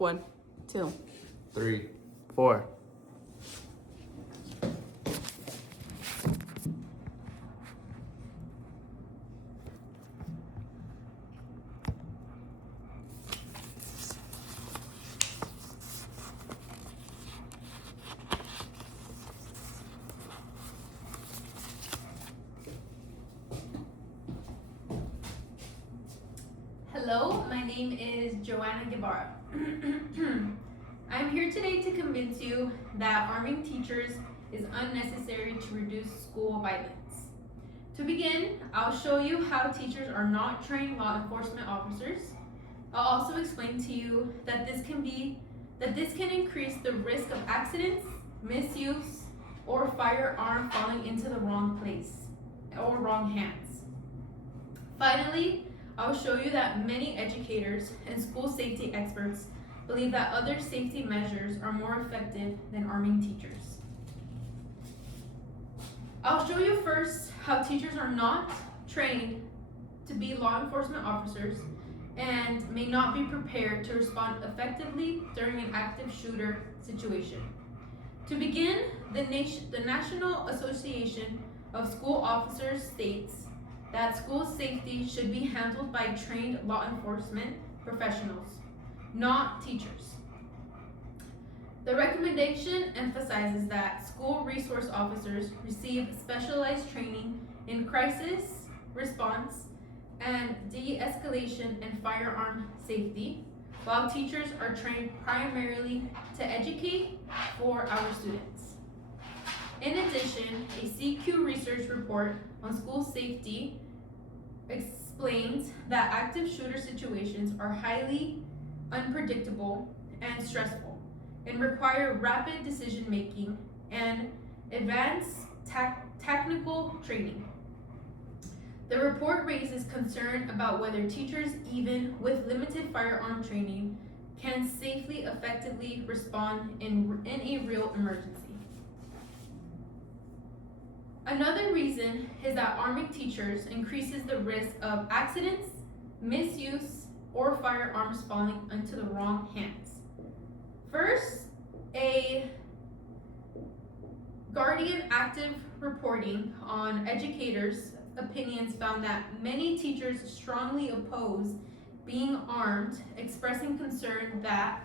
1, 2, 3, 4. Hello, my name is Joanna Guevara. I'm here today to convince you that arming teachers is unnecessary to reduce school violence. To begin, I'll show you how teachers are not trained law enforcement officers. I'll also explain to you that this can increase the risk of accidents, misuse, or firearm falling into the wrong place or wrong hands. Finally, I'll show you that many educators and school safety experts believe that other safety measures are more effective than arming teachers. I'll show you first how teachers are not trained to be law enforcement officers and may not be prepared to respond effectively during an active shooter situation. To begin, the National Association of School Officers states that school safety should be handled by trained law enforcement professionals, not teachers. The recommendation emphasizes that school resource officers receive specialized training in crisis response and de-escalation and firearm safety, while teachers are trained primarily to educate for our students. In addition, a CQ research report on school safety explains that active shooter situations are highly unpredictable and stressful and require rapid decision making and advanced technical training. The report raises concern about whether teachers, even with limited firearm training, can safely, effectively respond in a real emergency. Another reason is that arming teachers increases the risk of accidents, misuse, or firearms falling into the wrong hands. First, a Guardian active reporting on educators' opinions found that many teachers strongly oppose being armed, expressing concern that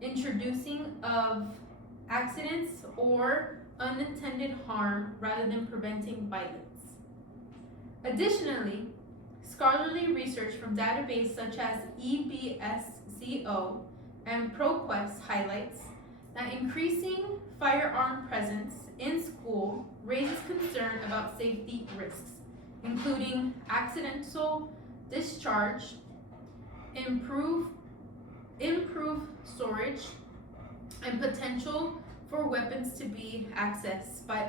introducing of accidents or unintended harm rather than preventing violence. Additionally, scholarly research from databases such as EBSCO and ProQuest highlights that increasing firearm presence in school raises concern about safety risks, including accidental discharge, improved storage, and potential for weapons to be accessed by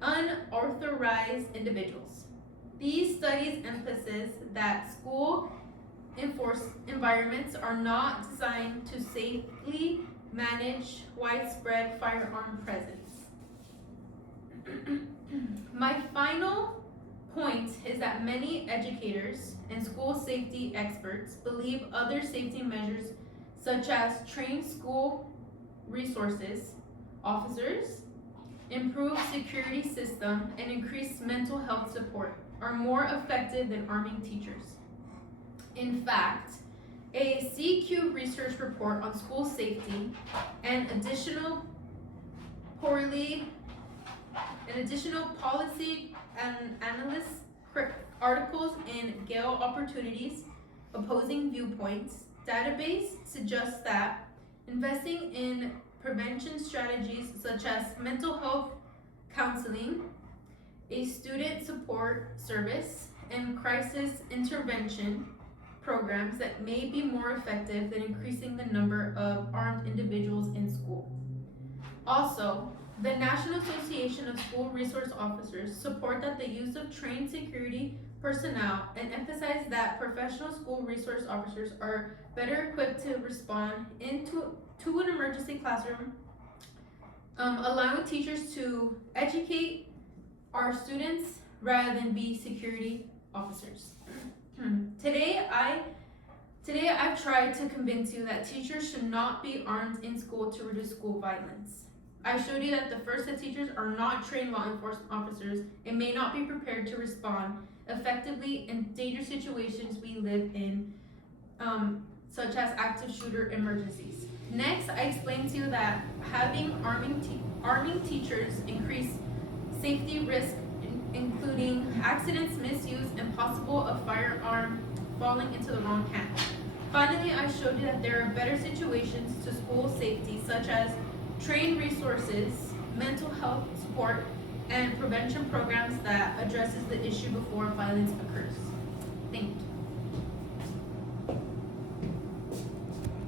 unauthorized individuals. These studies emphasize that school environments are not designed to safely manage widespread firearm presence. My final point is that many educators and school safety experts believe other safety measures such as trained school resources officers, improved security system, and increased mental health support are more effective than arming teachers. In fact, a CQ research report on school safety and additional policy and analyst articles in Gale Opportunities Opposing Viewpoints database suggests that investing in prevention strategies such as mental health counseling, a student support service, and crisis intervention programs that may be more effective than increasing the number of armed individuals in school. Also, the National Association of School Resource Officers support that the use of trained security personnel and emphasize that professional school resource officers are better equipped to respond to an emergency classroom, allowing teachers to educate our students rather than be security officers. Today Today, I've tried to convince you that teachers should not be armed in school to reduce school violence. I showed you that that teachers are not trained law enforcement officers and may not be prepared to respond effectively in dangerous situations we live in, such as active shooter emergencies. Next, I explained to you that having arming teachers increase safety risk, including accidents, misuse, and possible of firearm falling into the wrong hands. Finally, I showed you that there are better situations to school safety, such as trained resources, mental health support, and prevention programs that addresses the issue before violence occurs. Thank you.